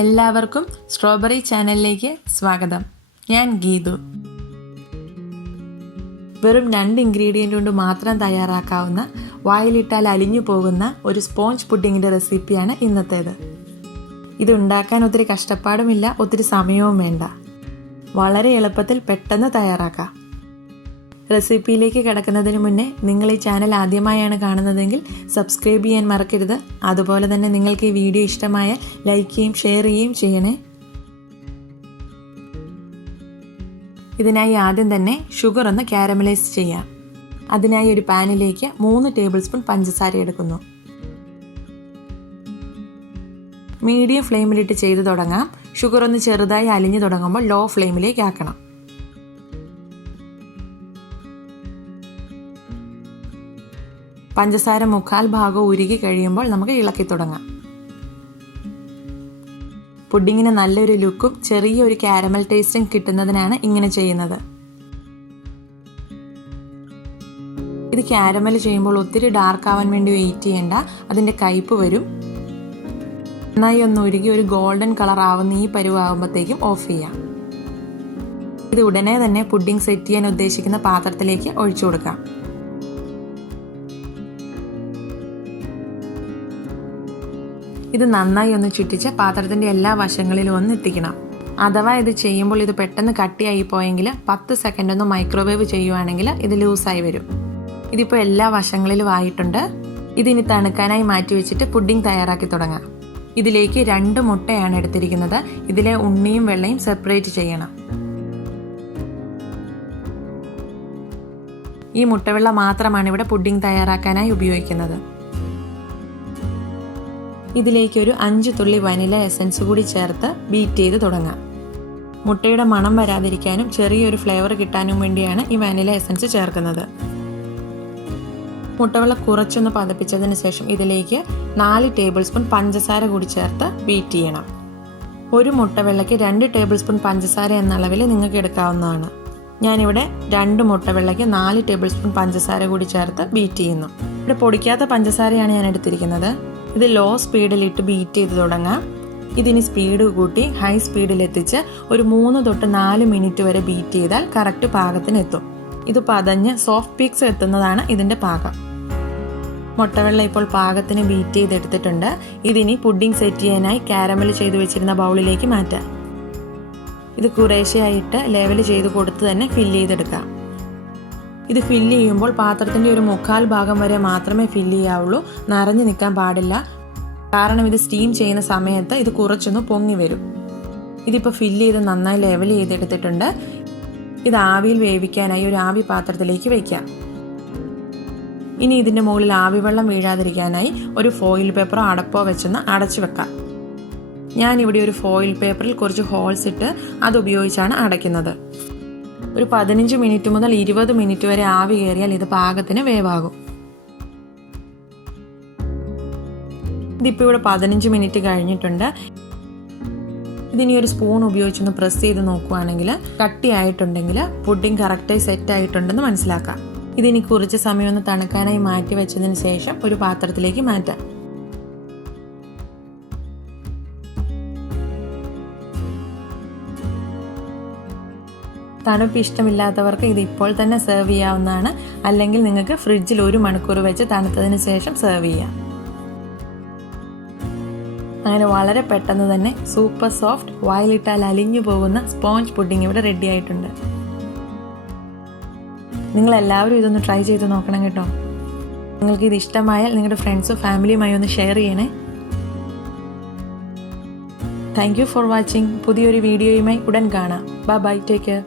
എല്ലാവർക്കും സ്ട്രോബെറി ചാനലിലേക്ക് സ്വാഗതം. ഞാൻ ഗീതു. വെറും 2 ഇൻഗ്രീഡിയൻ്റ് കൊണ്ട് മാത്രം തയ്യാറാക്കാവുന്ന, വായിലിട്ടാൽ അലിഞ്ഞു പോകുന്ന ഒരു സ്പോഞ്ച് പുഡിങ്ങിൻ്റെ റെസിപ്പിയാണ് ഇന്നത്തേത്. ഇത് ഉണ്ടാക്കാൻ ഒത്തിരി കഷ്ടപ്പാടുമില്ല, ഒത്തിരി സമയവും വേണ്ട. വളരെ എളുപ്പത്തിൽ പെട്ടെന്ന് തയ്യാറാക്കാം. റെസിപ്പിയിലേക്ക് കിടക്കുന്നതിന് മുന്നേ നിങ്ങൾ ഈ ചാനൽ ആദ്യമായാണ് കാണുന്നതെങ്കിൽ സബ്സ്ക്രൈബ് ചെയ്യാൻ മറക്കരുത്. അതുപോലെ തന്നെ നിങ്ങൾക്ക് ഈ വീഡിയോ ഇഷ്ടമായ ലൈക്ക് ചെയ്യുകയും ഷെയർ ചെയ്യുകയും ചെയ്യണേ. ഇതിനായി ആദ്യം തന്നെ ഷുഗർ ഒന്ന് കാരമലൈസ് ചെയ്യാം. അതിനായി ഒരു പാനിലേക്ക് 3 ടേബിൾ സ്പൂൺ പഞ്ചസാര എടുക്കുന്നു. മീഡിയം ഫ്ലെയിമിലിട്ട് ചെയ്തു തുടങ്ങാം. ഷുഗർ ഒന്ന് ചെറുതായി അലിഞ്ഞു തുടങ്ങുമ്പോൾ ലോ ഫ്ലെയിമിലേക്ക് ആക്കണം. പഞ്ചസാര 1/4 ഭാഗം ഉരുകി കഴിയുമ്പോൾ നമുക്ക് ഇളക്കി തുടങ്ങാം. പുഡിങ്ങിന് നല്ലൊരു ലുക്കും ചെറിയൊരു കാരമൽ ടേസ്റ്റും കിട്ടുന്നതിനാണ് ഇങ്ങനെ ചെയ്യുന്നത്. ഇത് കാരമൽ ചെയ്യുമ്പോൾ ഒത്തിരി ഡാർക്ക് ആവാൻ വേണ്ടി വെയിറ്റ് ചെയ്യേണ്ട, അതിൻ്റെ കയ്പ്പ് വരും. നന്നായി ഒന്ന് ഉരുകി ഒരു ഗോൾഡൻ കളർ ആവുന്ന ഈ പരുവാകുമ്പോഴത്തേക്കും ഓഫ് ചെയ്യാം. ഇത് ഉടനെ തന്നെ പുഡിംഗ് സെറ്റ് ചെയ്യാൻ ഉദ്ദേശിക്കുന്ന പാത്രത്തിലേക്ക് ഒഴിച്ചു കൊടുക്കാം. ഇത് നന്നായി ഒന്ന് ചുറ്റിച്ച് പാത്രത്തിൻ്റെ എല്ലാ വശങ്ങളിലും ഒന്ന് എത്തിക്കണം. അഥവാ ഇത് ചെയ്യുമ്പോൾ ഇത് പെട്ടെന്ന് കട്ടിയായി പോയെങ്കിൽ 10 സെക്കൻഡ് ഒന്ന് മൈക്രോവേവ് ചെയ്യുവാണെങ്കിൽ ഇത് ലൂസായി വരും. ഇതിപ്പോൾ എല്ലാ വശങ്ങളിലും ആയിട്ടുണ്ട്. ഇതിനി തണുക്കാനായി മാറ്റി വെച്ചിട്ട് പുഡിംഗ് തയ്യാറാക്കി തുടങ്ങാം. ഇതിലേക്ക് 2 മുട്ടയാണ് എടുത്തിരിക്കുന്നത്. ഇതിലെ ഉണ്ണിയും വെള്ളയും സെപ്പറേറ്റ് ചെയ്യണം. ഈ മുട്ടവെള്ള മാത്രമാണ് ഇവിടെ പുഡിംഗ് തയ്യാറാക്കാനായി ഉപയോഗിക്കുന്നത്. ഇതിലേക്ക് ഒരു 5 തുള്ളി വനില എസൻസ് കൂടി ചേർത്ത് ബീറ്റ് ചെയ്ത് തുടങ്ങാം. മുട്ടയുടെ മണം വരാതിരിക്കാനും ചെറിയൊരു ഫ്ലേവർ കിട്ടാനും വേണ്ടിയാണ് ഈ വനില എസൻസ് ചേർക്കുന്നത്. മുട്ടവെള്ളം കുറച്ചൊന്ന് പതപ്പിച്ചതിന് ശേഷം ഇതിലേക്ക് 4 ടേബിൾ സ്പൂൺ പഞ്ചസാര കൂടി ചേർത്ത് ബീറ്റ് ചെയ്യണം. ഒരു മുട്ടവെള്ളയ്ക്ക് 2 ടേബിൾ സ്പൂൺ പഞ്ചസാര എന്ന അളവിൽ നിങ്ങൾക്ക് എടുക്കാവുന്നതാണ്. ഞാനിവിടെ 2 മുട്ടവെള്ളയ്ക്ക് 4 ടേബിൾ സ്പൂൺ പഞ്ചസാര കൂടി ചേർത്ത് ബീറ്റ് ചെയ്യുന്നു. ഇവിടെ പൊടിക്കാത്ത പഞ്ചസാരയാണ് ഞാൻ എടുത്തിരിക്കുന്നത്. ഇത് ലോ സ്പീഡിലിട്ട് ബീറ്റ് ചെയ്ത് തുടങ്ങാം. ഇതിന് സ്പീഡ് കൂട്ടി ഹൈ സ്പീഡിൽ എത്തിച്ച് ഒരു 3 തൊട്ട് 4 മിനിറ്റ് വരെ ബീറ്റ് ചെയ്താൽ കറക്റ്റ് പാകത്തിനെത്തും. ഇത് പതഞ്ഞ് സോഫ്റ്റ് പീക്സ് എത്തുന്നതാണ് ഇതിൻ്റെ പാകം. മുട്ടവെള്ളം ഇപ്പോൾ പാകത്തിന് ബീറ്റ് ചെയ്തെടുത്തിട്ടുണ്ട്. ഇതിനി പുഡിംഗ് സെറ്റ് ചെയ്യാനായി കാരമൽ ചെയ്ത് വെച്ചിരുന്ന ബൗളിലേക്ക് മാറ്റാം. ഇത് കുറേശ്ശെയായിട്ട് ലെവൽ ചെയ്ത് കൊടുത്ത് തന്നെ ഫില്ല് ചെയ്തെടുക്കാം. ഇത് ഫില്ല് ചെയ്യുമ്പോൾ പാത്രത്തിൻ്റെ ഒരു 1/4 ഭാഗം വരെ മാത്രമേ ഫില്ല് ചെയ്യാവുള്ളൂ. നിറഞ്ഞു നിൽക്കാൻ പാടില്ല. കാരണം ഇത് സ്റ്റീം ചെയ്യുന്ന സമയത്ത് ഇത് കുറച്ചൊന്ന് പൊങ്ങി വരും. ഇതിപ്പോൾ ഫില്ല് ചെയ്ത് നന്നായി ലെവൽ ചെയ്തെടുത്തിട്ടുണ്ട്. ഇത് ആവിയിൽ വേവിക്കാനായി ഒരു ആവി പാത്രത്തിലേക്ക് വയ്ക്കാം. ഇനി ഇതിൻ്റെ മുകളിൽ ആവി വെള്ളം വീഴാതിരിക്കാനായി ഒരു ഫോയിൽ പേപ്പറോ അടപ്പോ വെച്ചൊന്ന് അടച്ചു വെക്കാം. ഞാനിവിടെ ഒരു ഫോയിൽ പേപ്പറിൽ കുറച്ച് ഹോൾസ് ഇട്ട് അത് ഉപയോഗിച്ചാണ് അടയ്ക്കുന്നത്. ഒരു 15 മിനിറ്റ് മുതൽ 20 മിനിറ്റ് വരെ ആവി കയറിയാൽ ഇത് പാകത്തിന് വേവാകും. ഇതിപ്പോൾ ഇവിടെ 15 മിനിറ്റ് കഴിഞ്ഞിട്ടുണ്ട്. ഇതിനി ഒരു സ്പൂൺ ഉപയോഗിച്ചൊന്ന് പ്രസ് ചെയ്ത് നോക്കുകയാണെങ്കിൽ കട്ടിയായിട്ടുണ്ടെങ്കിൽ പുഡിംഗ് കറക്റ്റായി സെറ്റ് ആയിട്ടുണ്ടെന്ന് മനസ്സിലാക്കാം. ഇതിനി കുറച്ച് സമയം ഒന്ന് തണുക്കാനായി മാറ്റി വെച്ചതിന് ശേഷം ഒരു പാത്രത്തിലേക്ക് മാറ്റാം. തണുപ്പ് ഇഷ്ടമില്ലാത്തവർക്ക് ഇത് ഇപ്പോൾ തന്നെ സെർവ് ചെയ്യാവുന്നതാണ്. അല്ലെങ്കിൽ നിങ്ങൾക്ക് ഫ്രിഡ്ജിൽ 1 മണിക്കൂർ വെച്ച് തണുത്തതിന് ശേഷം സെർവ് ചെയ്യാം. അങ്ങനെ വളരെ പെട്ടെന്ന് തന്നെ സൂപ്പർ സോഫ്റ്റ്, വായിലിട്ടാൽ അലിഞ്ഞു പോകുന്ന സ്പോഞ്ച് പുഡിംഗ് ഇവിടെ റെഡി ആയിട്ടുണ്ട്. നിങ്ങളെല്ലാവരും ഇതൊന്ന് ട്രൈ ചെയ്ത് നോക്കണം കേട്ടോ. നിങ്ങൾക്ക് ഇത് ഇഷ്ടമായാൽ നിങ്ങളുടെ ഫ്രണ്ട്സും ഫാമിലിയുമായി ഒന്ന് ഷെയർ ചെയ്യണേ. Thank you for watching. പുതിയൊരു വീഡിയോയുമായി ഉടൻ കാണാം. Bye bye, take care.